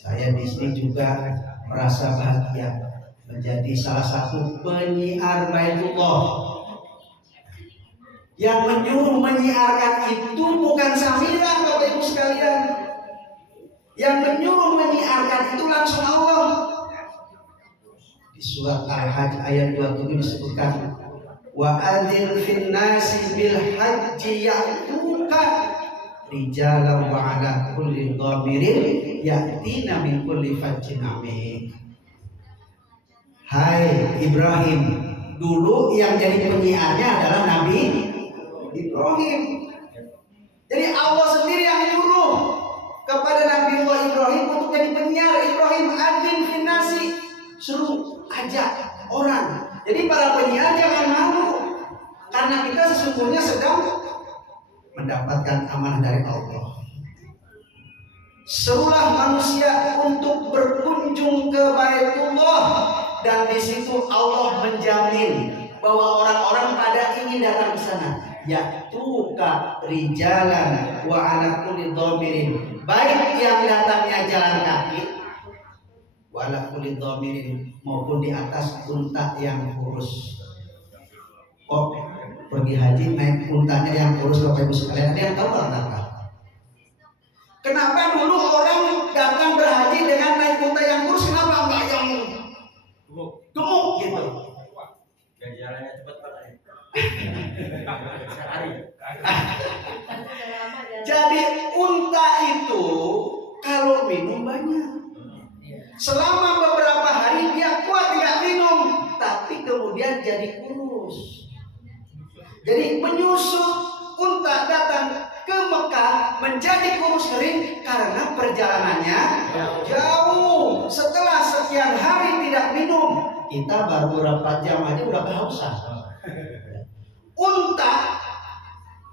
Saya di sini juga merasa bahagia menjadi salah satu penyiar Baitullah. Yang menyuruh menyiarkan itu bukan sambilan, Bapak Ibu sekalian. Yang menyuruh menyiarkan itu langsung Allah. Di surat Al-Hajj ayat 27 disebutkan, wa adzin fin nasi bil hajji ya'tuka rijalan wa ala kulli dhamirin ya'tina min kulli fajjin amik. Hai Ibrahim, dulu yang jadi penyiarnya adalah Nabi Ibrahim. Jadi Allah sendiri yang nyuruh kepada Nabi Allah Ibrahim untuk jadi penyiar. Ibrahim adzin fin nasi, suruh ajak orang. Jadi para penyiar jangan malu, karena kita sesungguhnya sedang mendapatkan amanah dari Allah. Serulah manusia untuk berkunjung ke Baitullah, dan di situ Allah menjamin bahwa orang-orang pada ingin datang ke sana. Ya'tuka rijalan wa ala kulli dhamirin, baik yang datangnya jalan kaki wa ala kulli dhamirin, maupun di atas unta yang kurus. Oh, pergi haji naik untanya yang kurus, Bapak Ibu sekalian. Ada yang tahu kenapa? Kenapa dulu orang datang berhaji dengan naik unta yang kurus? Kenapa enggak yang gemuk gitu? Biar jalannya cepat Pak. Jadi unta itu kalau minum banyak, selama beberapa hari dia kuat tidak minum, tapi kemudian jadi kurus. Jadi menyusul unta datang ke Mekah menjadi kurus kering karena perjalanannya jauh. Setelah sekian hari tidak minum, kita baru beberapa jam aja udah kehausan. Unta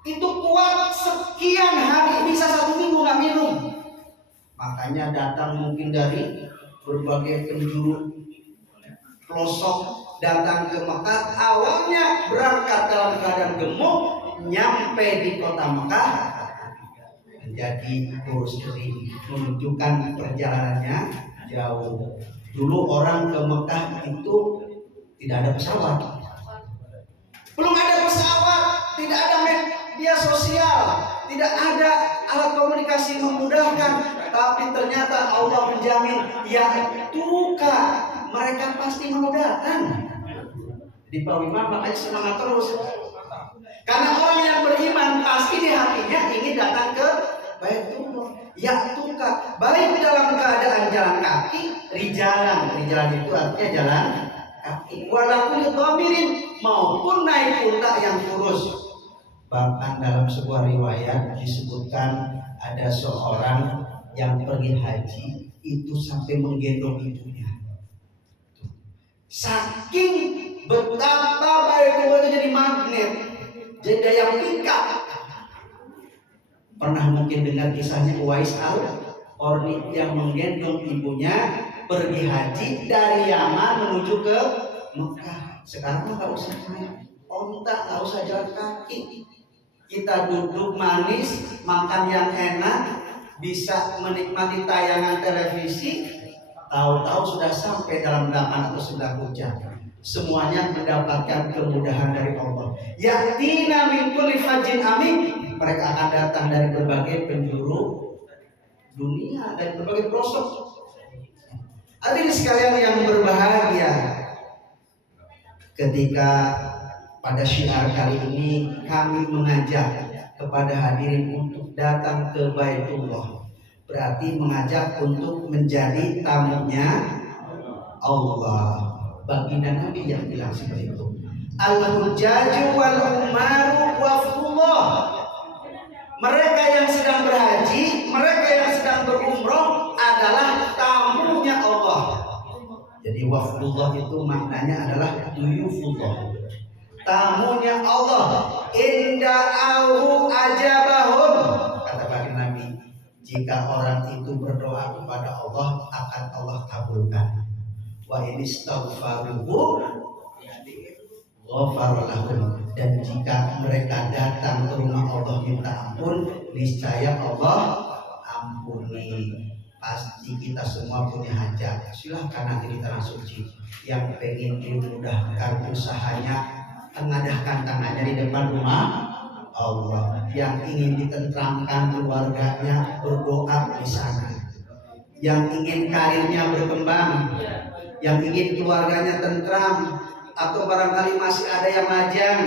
itu kuat sekian hari, bisa 1 minggu nggak minum. Makanya datang mungkin dari berbagai penjuru pelosok datang ke Mekah. Awalnya berangkat dalam keadaan gemuk, nyampe di kota Mekah menjadi kurus kering, menunjukkan perjalanannya jauh. Dulu orang ke Mekah itu tidak ada pesawat, belum ada pesawat, tidak ada media sosial, tidak ada alat komunikasi memudahkan, tapi ternyata Allah menjamin ya'tuka, mereka pasti mau datang. Di Pak Wimar makanya semangat terus, karena orang yang beriman pasti di hatinya ingin datang ke Baitullah. Ya'tuka, baik dalam keadaan jalan kaki, rijalan itu artinya jalan kaki, walaupun dhamirin, maupun naik unta yang kurus. Bahkan dalam sebuah riwayat disebutkan ada seorang yang pergi haji itu sampai menggendong ibunya. Saking betapa Baitullah itu jadi magnet, jadi daya pikat. Pernah mungkin dengar kisahnya Uwais al-Qarni yang menggendong ibunya pergi haji dari Yaman menuju ke Mekah. Sekarang nggak usah naik onta, nggak usah jalan kaki. Kita duduk manis, makan yang enak, bisa menikmati tayangan televisi, tahu-tahu sudah sampai dalam 8 atau 9 jam. Semuanya mendapatkan kemudahan dari Allah. Ya'tina min kulli fajjin amik, mereka akan datang dari berbagai penjuru dunia, dari berbagai pelosok. Hadirin sekalian yang berbahagia, ketika pada syiar kali ini kami mengajak kepada hadirin untuk datang ke Baitullah, berarti mengajak untuk menjadi tamunya Allah. Baginda Nabi yang bilang seperti itu. Al-hujjaju wal umaru wafdullah. Mereka yang sedang berhaji, mereka yang sedang berumroh adalah tamunya Allah. Jadi wafdullah itu maknanya adalah duyufullah, tamunya Allah. Inda'ahu ajabahum, kata baginda Nabi, jika orang itu berdoa kepada Allah akan Allah kabulkan. Wa inistaghfaruhu ghafara lahum, dan jika mereka datang ke rumah Allah minta ampun, niscaya Allah ampuni. Pasti kita semua punya hajat. Silahkan nanti di tanah suci yang pengen dimudahkan usahanya, tengadahkan tangannya di depan rumah Allah. Yang ingin ditentramkan keluarganya, berdoa di sana. Yang ingin karirnya berkembang, yang ingin keluarganya tentram, atau barangkali masih ada yang majang,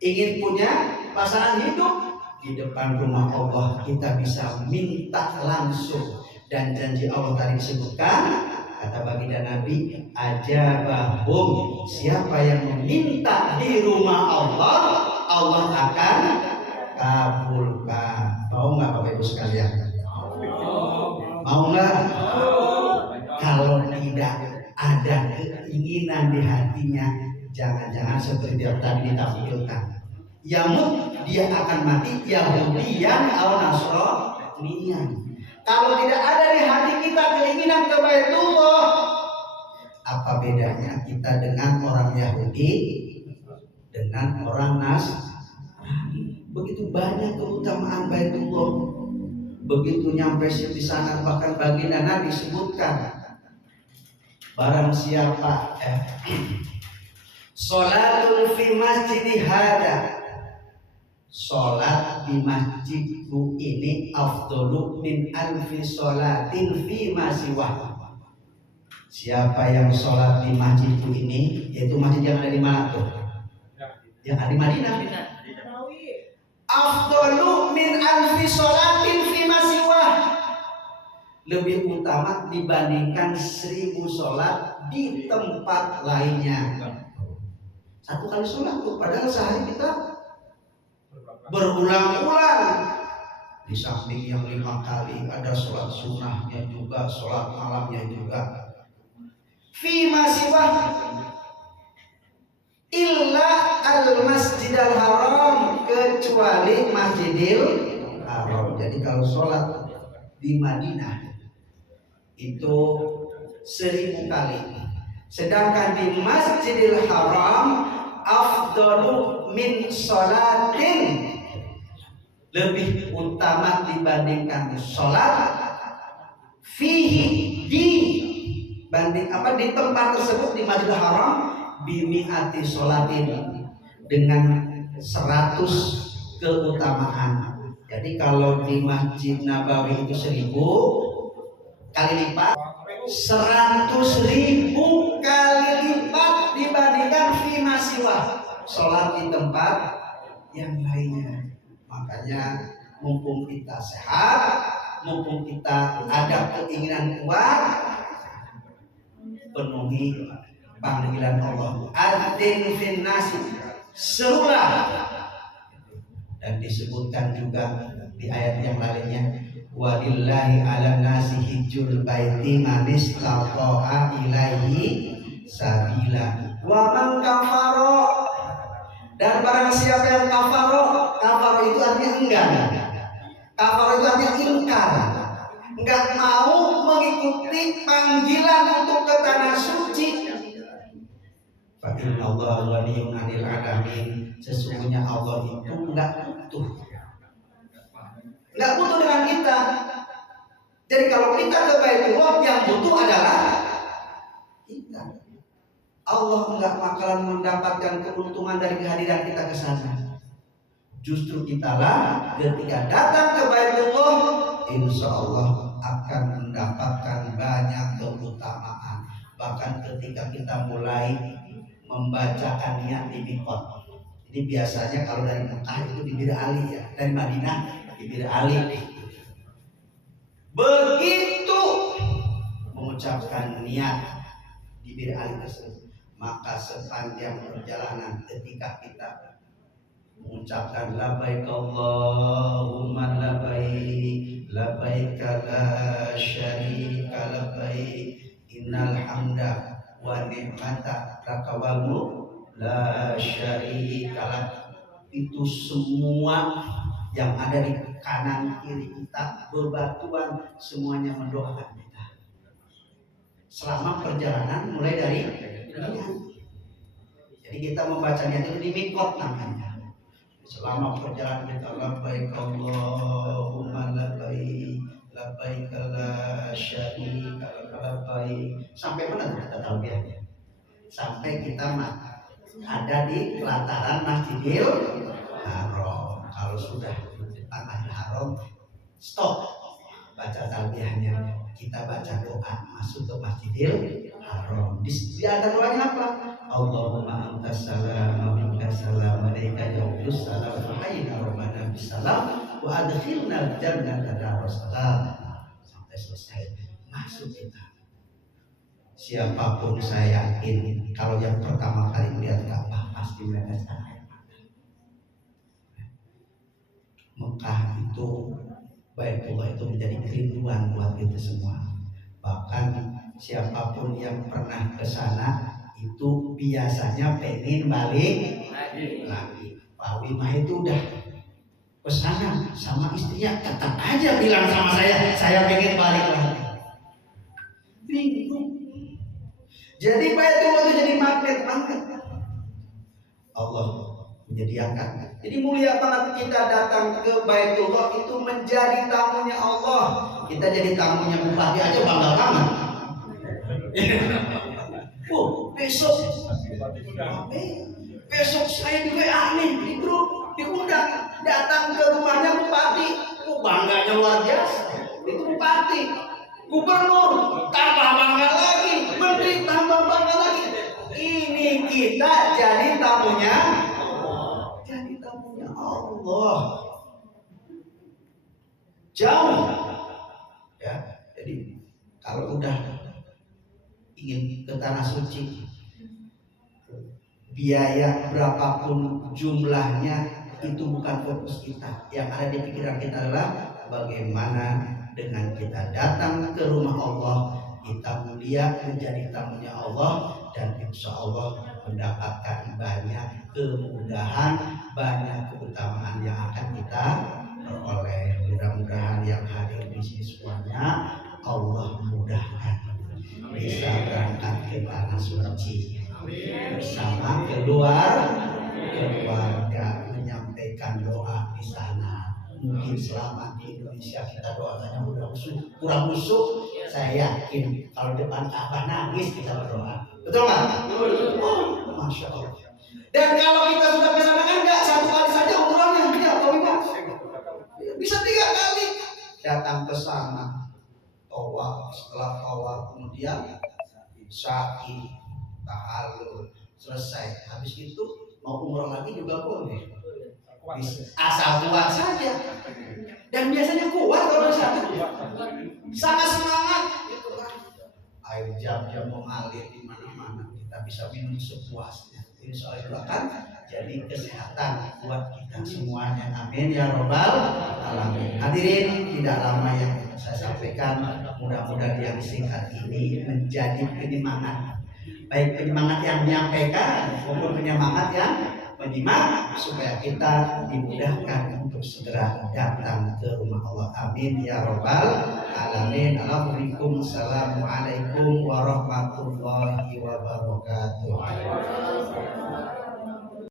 ingin punya pasangan hidup, di depan rumah Allah kita bisa minta langsung. Dan janji Allah tadi disebutkan, kata baginda Nabi, ajabahum, siapa yang meminta di rumah Allah, Allah akan kabulkan. Mau nggak Bapak Ibu sekalian? Mau nggak? Kalau tidak ada keinginan di hatinya, jangan-jangan seperti yang tadi ditampilkan, Yamut, dia akan mati Yahudian atau Nasranian. Kalau tidak ada di hati kita keinginan ke Baitullah, apa bedanya kita dengan orang Yahudi, dengan orang Nasrani? Begitu banyak keutamaan Baitullah. Begitu nyampe di sana, bahkan baginda Nabi sebutkan, barang siapa sholatul fi masjidi hada, sholat di masjidku ini afdolu min alfi sholatin fi masiwah. Siapa yang sholat di masjidku ini, yaitu masjid yang ada di mana tuh? Yang ada di Madinah. Afdolu min alfi sholatin fi masiwah, lebih utama dibandingkan 1000 sholat di tempat lainnya. Satu kali sholat tuh, padahal sehari kita berulang-ulang. Di samping yang 5 kali ada sholat sunnahnya juga, sholat malamnya juga. Fi masiwah illa al-masjidil haram, kecuali Masjidil Haram. Jadi kalau sholat di Madinah itu 1000 kali, sedangkan di Masjidil Haram afdalu min sholatin, lebih utama dibandingkan sholat fihi, dibanding apa, di tempat tersebut di Masjidil Haram, bimi'ati sholatin, dengan 100 keutamaan. Jadi kalau di Masjid Nabawi itu 1000 kali lipat, 100.000 kali lipat dibandingkan fi masiwah, sholat di tempat yang lainnya. Makanya mumpung kita sehat, mumpung kita ada keinginan kuat, penuhi panggilan Allah, adzin fin nasi, serulah. Dan disebutkan juga di ayat yang lainnya, walillahi ala nasi hijjul baiti man istata'a ilaihi sabila wa man kafara, dan barang siapa yang kafaro, kafaro itu artinya enggan, kafaro itu artinya ingkar, enggak mau mengikuti panggilan untuk ke tanah suci. Fa inna Allah ghaniyun 'anil 'alamin, sesungguhnya Allah itu enggak butuh dengan kita. Jadi kalau kita ke Baitullah, yang butuh adalah kita. Allah enggak bakalan mendapatkan keuntungan dari kehadiran kita ke sana. Justru kitalah ketika datang ke Baitullah, insya Allah akan mendapatkan banyak keutamaan. Bahkan ketika kita mulai membacakan niat di miqat. Jadi biasanya kalau dari Mekah itu di Bir Ali ya, dari Madinah di Bir Ali. Begitu mengucapkan niat di Bir Ali tersebut, maka sepanjang perjalanan ketika kita mengucapkan labbaik Allahumma labbaik, labbaik la syarika labbaik, innal hamda wa ni'mata laka wal mulk la syarika lak, itu semua yang ada di kanan kiri kita, bebatuan, semuanya mendoakan kita selama perjalanan mulai dari niat. Jadi kita membaca niat itu di miqat namanya. Selama perjalanan kita labbaik Allahumma labbaik, labbaik la syarika lak labbaik. Sampai mana tuh kata talbiyahnya? Sampai kita ada di pelataran Masjidil Haram. Kalau sudah di Masjidil Haram, stop baca talbiyahnya. Kita baca doa masuk ke Masjidil Haram. Di ada doanya apa? Allahumma antas salam wa minkas salam alaika yaudus salam wa hayna rabbana bisalam wa adkhilna jannata darussalam. Sampai selesai masuk kita. Siapapun saya yakin kalau yang pertama kali melihat Ka'bah pasti meneteskan air mata. Mekah itu, Baitullah itu menjadi kerinduan buat kita semua. Bahkan siapapun yang pernah ke sana itu biasanya pengen balik lagi. Pak Wimah itu udah ke sana sama istrinya, tetap aja bilang sama saya pengen balik lagi. Bingung. Jadi Baitullah itu jadi magnet banget. Allah menyediakan. Jadi mulia banget kita datang ke Baitullah itu menjadi tamunya Allah. Kita jadi tamunya bupati aja bangga banget. Besok saya di WA nih di grup diundang datang ke rumahnya bupati. Bangganya luar biasa. Itu bupati, gubernur tambah bangga lagi, menteri tambah bangga lagi. Ini kita jadi tamunya Allah. Jauh ya. Jadi kalau udah ingin ke tanah suci, biaya berapapun jumlahnya itu bukan fokus kita. Yang ada di pikiran kita adalah bagaimana dengan kita datang ke rumah Allah, kita mulia menjadi tamunya Allah, dan insya Allah mendapatkan banyak kemudahan, banyak keutamaan yang akan kita peroleh. Mudah-mudahan yang hadir di sini semuanya Allah mudahkan bisa berangkat ke tanah suci bersama keluarga, menyampaikan doa di sana. Mungkin selama di Indonesia kita doanya kurang busuk, saya yakin kalau depan Ka'bah nangis kita berdoa. Betul nggak? Oh, Masya Allah. Dan kalau kita sudah ke sana kan nggak satu kali saja umrahnya, ya, bisa 3 kali datang ke sana, tawaf, setelah tawaf kemudian sa'i, tahallul, selesai. Habis itu mau umrah lagi juga boleh. Asal kuat saja. Dan biasanya kuat kalau di sana. Sangat semangat. Air jam-jam mengalir di mana-mana. Kita bisa minum sepuasnya. Insya Allah akan jadi kesehatan buat kita semuanya. Amin ya robbal alamin. Hadirin, tidak lama yang saya sampaikan, mudah-mudahan yang singkat ini menjadi penyemangat. Baik penyemangat yang menyampaikan maupun penyemangat yang menyimak, supaya kita dimudahkan untuk segera datang ke rumah Allah. Amin ya robbal alamin. Assalamualaikum warahmatullahi wabarakatuh.